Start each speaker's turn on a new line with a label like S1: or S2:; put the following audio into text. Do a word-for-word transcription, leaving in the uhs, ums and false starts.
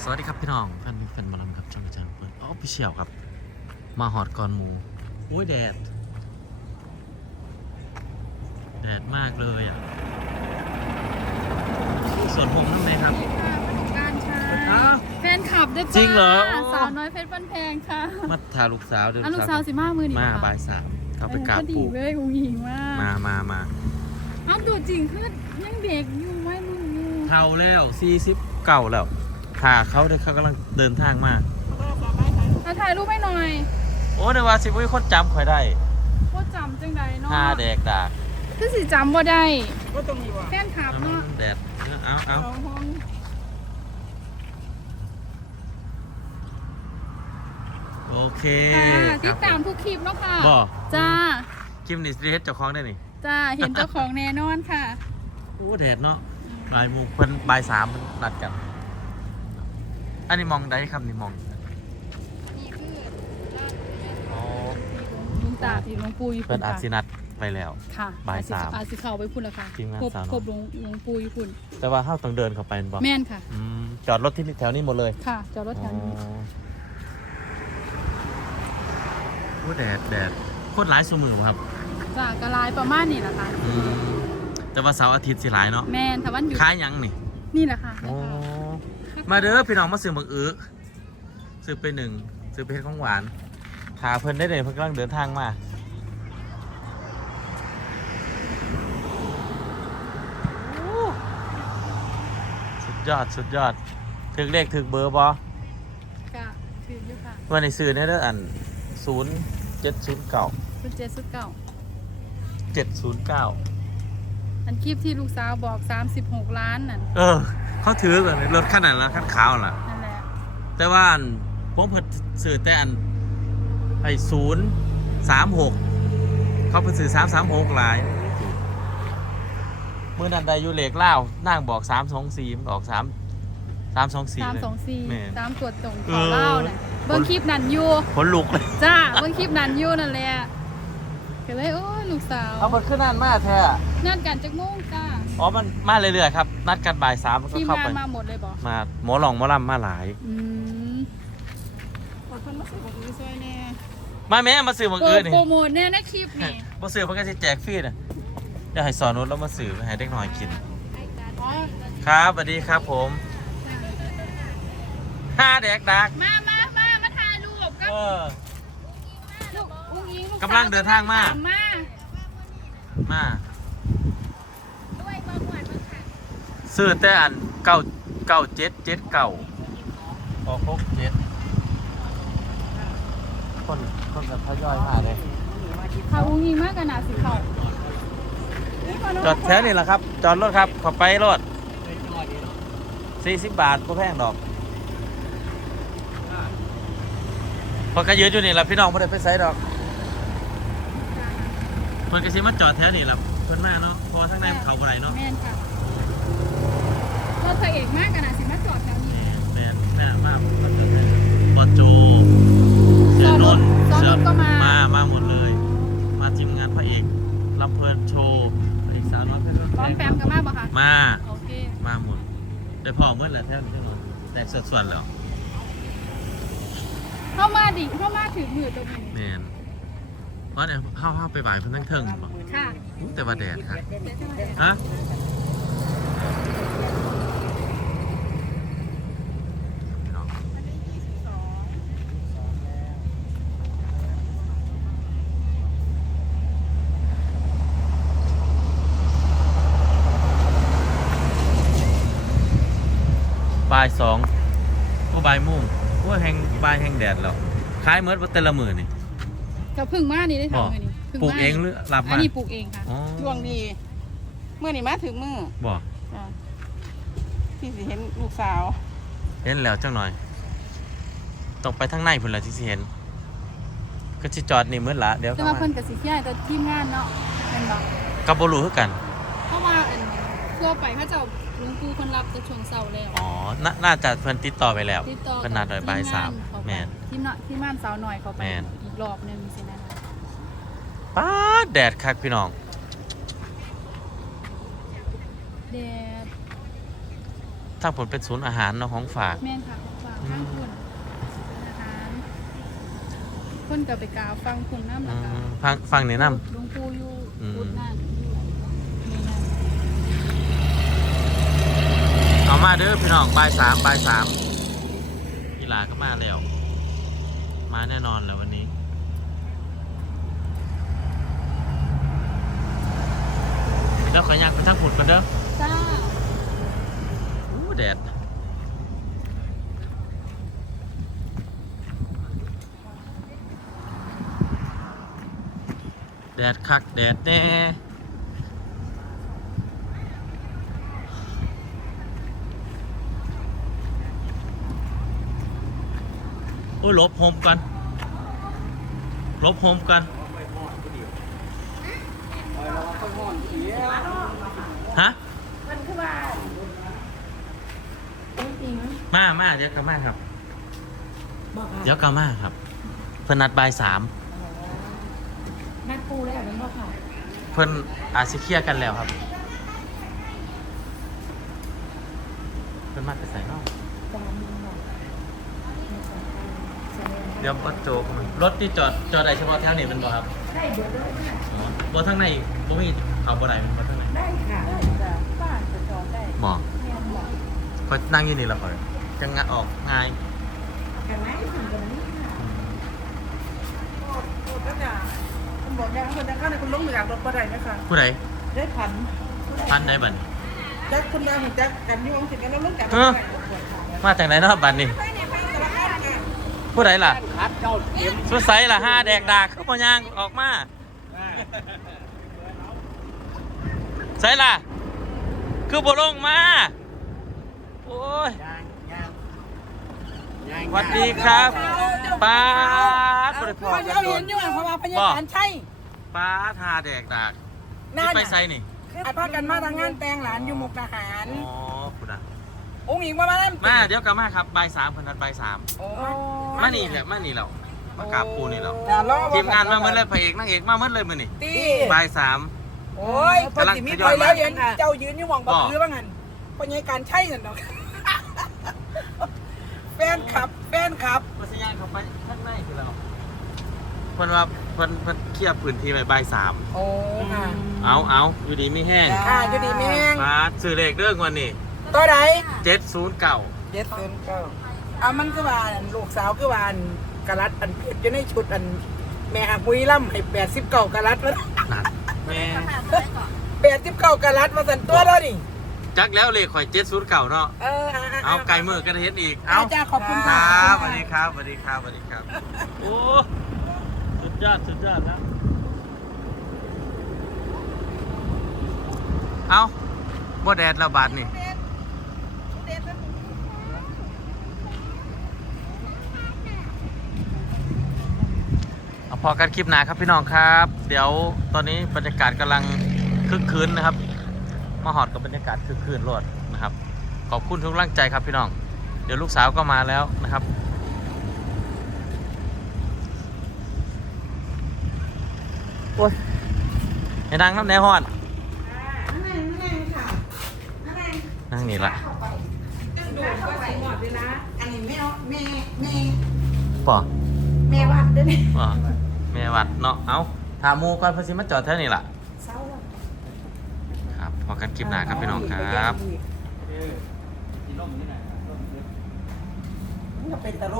S1: วัสดีครับพี่น้องแฟนแฟนมาลำครับช่องจางเปิดอ๋อพี่เชี่ยวครับมาหอดก่อนหมูโอ้ยแดดแดดมากเลยอ่ะส่วนผมทำไมครับ
S2: การใช้แฟนคลับด้วยจ้า
S1: จริงเหรอ
S2: สาวน้อยเพชรบ้านแพงค่ะ
S1: มาทาลูกสาวเดิน
S2: ลูกสาวสิมามือหนี
S1: มาบ่ายสามเขาไปกราบ
S2: ดี
S1: ปู่
S2: เลยอุ้งหิงมาก
S1: มามามา
S2: อ้าวตัวจริงคือยังเด็กอยู่ไว้มึงอยู่
S1: เท่าแล้วสี่สิบเก่าแล้วพาเขาได้เขากำลังเดินทางมา
S2: มาถ่ายรูปให้หน่อย
S1: โอ้เดี๋ยวว่าสิบุ้ยคนจำข่อยได้
S2: โคตรจำจังใดเนาะ
S1: หาแดกดาก
S2: คือสิจำบ่ได้แฟนคลับ
S1: น้
S2: เนาะ
S1: ำแดดเอาเอาโอเค
S2: ค่ะติดตาม
S1: ครับ
S2: ทุกคลิปเนาะค่ะ
S1: บ่
S2: จ้า
S1: คลิปนี้สิเฮ็ดเจ้าของได้นี่
S2: จ้าเห็นเจ้าของแน่นอนค่ะ
S1: โอ้แดดเนาะบ่ายโมงเพิ่นบ่ายสามเพิ่นนัดกัน อันนี้มองได้ครับนี่มอง
S2: นี่คือ
S1: อ๋อ
S2: ลุงตาอยู่หลวงปู่อยู่
S1: เพิ่นอาจ
S2: ค่ะ
S1: สินัดไปแล้ว
S2: ค่ะ
S1: บ่ายสาม
S2: อาจสิเข้าไปพุ่นแล้วค่ะ
S1: ทีมงาน
S2: ครบ
S1: สาวน้อย
S2: ครบหลวงหลวงปู่อยู่พุ่น
S1: แต่ว่าเฮาต้องเดินเข้าไปแม่นบ่
S2: แม่นค่ะ
S1: อืมจอดรถที่นี่แถวนี้หมดเลย
S2: ค่ะจอดรถแถวนี้
S1: อ๋อโอ้แดดแดดโคตรหลายซุมื้อบ่ครับ
S2: จ้ากระลายประมาณนี้แหละค่ะ
S1: อืมแต่ว่าเสาร์อาทิตย์สิหลายเนาะ
S2: แม่นถ้าวันหยุด
S1: ขายหยังนี่
S2: นี่แหละค่ะ
S1: โอ้มาเด้อพี่น้องมาซื้อหมึกอื้อซื้อไปหนึ่งซื้อไปเฮ็ดของหวานหาเพิ่นได้เลยเพิ่นกำลังเดินทางมาโอ้สุดยอดสุดยอดถึกเลขถึกเบอร์บ่
S2: กะถืออยู่ค่ะ
S1: วันนี้ซื้อเนี่ยเด้ออันศูนย์เจ็ดศูนย์เก้า
S2: สุดเจ็ดสุดเก่า
S1: เจ็ดศูนย์เก้า
S2: อันคลิปที่ลูกสาวบอกสามสิบหกล้านนั่น
S1: เออ เขาถือกันรถคันนั้นละคันขาวล่ะ
S2: นั่นแหละ
S1: แต่ว่าอันผมเพิ่นซื้อแต่อันไอ้ศูนย์สามหกเขาเพิ่นซื้อสามสามหกหลายเมื่อนั้นได้อยู่เลขเล่านั่งบอกสามสองสี่มันออกสามสามสองสี่
S2: สาม
S1: เลย
S2: สองสี่
S1: แม่น
S2: ตามตรวจตรง
S1: เอ
S2: ขอ
S1: อ
S2: เล่าน่ะเบิ้งคลิปนั่นอยู่
S1: ขนลุกเลย
S2: จ้าเบิ้งคลิปนั่นอยู่นั่นแหละก็เลยโอ้ยลูกสาว
S1: เอามันขึ้นนั่นมากแท้
S2: นัดกันจักโมงจ้า
S1: อ๋อมันมาเรื่อยๆครับนัดกันบ่ายสามมันก็
S2: ทีม
S1: เข้าง
S2: า
S1: ไป
S2: นมาหมดเลยบอก
S1: มาหมอลองหมอลำมาหลาย
S2: อืมขอคนมาซื้อของอื้อซอยแน่
S1: มาแม่มาซื้อหมึกอื้อนี่
S2: โปรโมทแน่ในคลิปนี่
S1: มาซื้อเพิ่นก็สิแจกฟรีน่ะเดี๋ยวให้สอนนุชแล้วมาซื้อให้เด็กน้อยกิน
S2: อ๋อ
S1: ครับสวัสดีครับผมห้าเด็กดัก
S2: มามามามาถ่ายรูปกับ
S1: เออ
S2: ลูกอุ้งอิงลูกสาว
S1: กำลังเดินทางมา
S2: ตมา
S1: มาซื้อแต่อันเก้าเก้าเจ็ดเจ็ดเก้าออกหกเจ็ดคนคนกับทยอยมาเลย
S2: เขาอุ้งอิงมากกันหนาสิเขา
S1: จอดแถวนี่แหละครับ จอดรถครับขอไปรถสี่สิบบาทก็แพงดอกพอก็ยืนอยู่นี่แหละพี่น้องไม่ได้ไปไสดอกเพิ่นก็สิมาจอดแถวนี่แหละเพิ่นมาเนาะเพราะว่าทางในเขาบ่ได้เนาะ
S2: แม่นค่ะรถพระเอกมากกันหนาสิมาจอดแถวนี้
S1: แม่นแม่นมากบอโจเสือนนท์
S2: ซ้อนรถก็มา
S1: มามาหมดเลย มาทีมงานพระเอกลำเพลินโชว์พระเอกสาวน้อยเพื่อน
S2: พร้อมแปมกันมากปะคะ
S1: มา
S2: โอเค
S1: มาหมดได้พอเมื่อไหร่แทบจะหมดแต่สัดส่วนแล้ว
S2: เข้ามาดิเข้ามาถือมือตรงนี้
S1: แมนเพราะเนี่ยเข้าเข้าไปบ่ายเพิ่นทั้งเทิงบอก
S2: ค่ะ
S1: อู้แต่ว่าแดดค่ะฮะบ่ายสองก็บ่ายโมงว่าแห้งบ่ายแห้งแดดแล้วคล้ายเมื่อวันแต่ละมือนี่
S2: จะพึ่งมานี่ได้ทำไงนี่
S1: ปลูกเองหรือรับ
S2: อั
S1: มาน
S2: นี้ปลูกเองค่ะ
S1: อ๋อ
S3: ช่วงนี้เมื่อนี่มาถึงมือ
S1: บอก
S3: จ้ะที่สิเห็นลูกสาว
S1: เห็นแล้วจังหน่อยต้องไปทางในพุ่นละที่สิเห็น ก็สิจอดนี่มื้อละเดี๋ยว
S2: แต่
S1: เข้า
S2: ว่า
S1: มา
S2: เพิ่นกับสิขี้ให้แต่ทีมงานเนาะเป็นบอก
S1: ก็บ่รู้คือกัน
S2: เพราะว่าอันทั่วไปเขาจะหลวงปู่เพิ่นรับจะช่วงเสาร์แล้ว
S1: อ๋อน่าน่าจะเพิ่นติดต่อไปแล้ว
S2: ติดต่อ
S1: เพิ่นนัดไว้บ่ายสามแม่น
S2: ทีมเนาะทีมงานสาวหน่อยเขาไป
S1: แม่น
S2: อีกรอบหนึงสินะคะ
S1: ป๊าดแดดคักพี่น้อง
S2: แดด
S1: ถ้าผลเป็นศูนย์อาหารเนาะของฝาก
S2: แม่นค่ะทางคุณนะคะคนก็ไปกราบฟังคุณน้ำ
S1: อื
S2: แล้วก็
S1: มฟังฟังแนะน
S2: หลวงปู่อยู่
S1: อืม
S2: พุทธนั่นอยู่นี่นั่น
S1: ำเอามาเด้อพี่น้องบ่ายสามบ่ายสามกีฬาก็มาแล้ว มาแน่นอนแล้ววันนี้เดี๋ยวขออยากไปทางผุดกันเด้อ
S2: จ้า
S1: อู้แดดแดดคักแดดแน่โอ้ยลบโฮมกันลบโฮมกันฮะมามาเดี๋ยวกลับมาครับ เดี๋ยวกลับมาครับเพิ่นนัดบ่ายสาม
S2: นัดปูแล้วนั่นบ่ค่ะ
S1: เพิ่นอาจสิเคลียร์กันแล้วครับเพิ่นมาแต่ใส่นอกเดี๋ยวรถโจกรถที่จอดจอดได้เฉพาะแถวนี้มันบ่ครับได้เบิดเลยอ๋อบ่ทางในบ่มีเขาบ่ได้มันบ่ทางใน
S3: ได้ค่ะได้บ้านจะจอดได้
S1: บ่ก็นั่งอยู่นี่ล่ะค่อยจังงะออกง่าย
S3: กันไหมถึงกันนี้ค่ะโอ้โหก็จะคุณบอกยังคนยังเข้าในคุณลงเหนือรถบ่ได้ไหมคะ
S1: ผู้ใด
S3: ได้พัน
S1: พันได้บัดนี้
S3: แจ็คคุณดาวเห็นแจ็คกันยุ่งสิกันแล้วลงกัน
S1: เออ มาจากไหนเนาะบัดนี้ผู้ใดล่ะสุดใสล่ะห้าแดกดากเข้ามาย่างออกมาใส่ล่ะ คือบ่ลงมา โอ้ยสวัสดีครับป้าดบริพอ
S3: มัน
S1: กัน
S3: เขา
S1: โด
S3: เห็
S1: น
S3: นอยู่เพราะว่าพยาการใช่
S1: ป้าดหาแดกดาก
S3: นั่
S1: ที่
S3: น
S1: ไปใส่นี่
S3: ไอ้พากันมาทางงานแต่งหลานอยู่มุกดาหาร
S1: อ๋อคุณอะ
S3: องค์หญิงมาบ้าน
S1: มาเดี๋ยวกลับมาครับบ่ายสามพนัดบ่ายสาม
S3: โอ้
S1: มานี่แหละมานี่เรามากราบปูนี่เรา
S3: อย่รอ
S1: ทีมงานมาเมื่อเลยพระเอกนางเอกมาเมื่อเลยมือนี่
S3: ตี
S1: บ่ายสาม
S3: โอ้ยพอสิมีไปแล้วเห็นเจ้ายืนอยู่หม่องบ่คือว่างั้นพยาการใช่นั่นดอกแฟนขับแฟนขับ
S1: มาสัญญาณเข้าไปข้างในคือเราเพิ่นว่าเพิ่นเพิ่นเคลียร์พื้นที่ไว้บ่ายสาม
S3: โอ้ค่ะ
S1: เอาเอาอยู่ดีไม่แห้ง
S3: ค่ะอยู่ดีแม่ง
S1: มาซื้อเลขเด้องวันนี้
S3: ตัวไหน
S1: เจ็ดศูนย์เก่า
S3: เจ็ดศูนย์เก้าอ่ะมันคือว่าอันลูกสาวคือว่าอันกะรัดอันเพชรอยู่ในชุดอันแม่หักมุยล่ำให้แปดสิบเก้ากะรัดวะ
S1: นั่นแม่
S3: แปดสิบเก้ากะรัดมาสันตัวแล้วนี่
S1: จักแล้วเลขข่อยเจ็ดศูนย์เก่าเนาะ
S3: เออ
S1: เอาไก่มือกันเฮ็ดอีก
S3: เอา
S1: เอา
S3: จ้าขอบคุณ
S1: ค
S3: ค่ะ
S1: รับสวัสดีครับสวัสดีครับสวัสดีครับ โอ้สุดยอดสุดยอดครับเอาบ่แดดระบาดนี่เอาพอกันคลิปหนาครับพี่น้องครับ เดี๋ยวตอนนี้บรรยากาศกำลังคึกคืนนะครับ มาหอดกับบรรยากาศคึกคืนรวดนะครับ ขอบคุณทุกกำลังใจครับพี่น้อง เดี๋ยวลูกสาวก็มาแล้วนะครับโอ้ยไอ้นางน้ำแน่ฮอนนั่งนี่ละ
S3: ดูก็ใส่หมดเลยนะอันนี้แม่แม่แม่
S1: ป่อ
S3: แม่วัดด้วยนี่
S1: ป่อแม่วัดเนาะ เอาถามหมูก่อนเพอสิมาจอดเท่านี้ล่ะ
S3: เศร้าแล้ว
S1: ครับ พอกันคลิปหน้าครับพี่น้องครับ
S3: มันก็เป็นตลก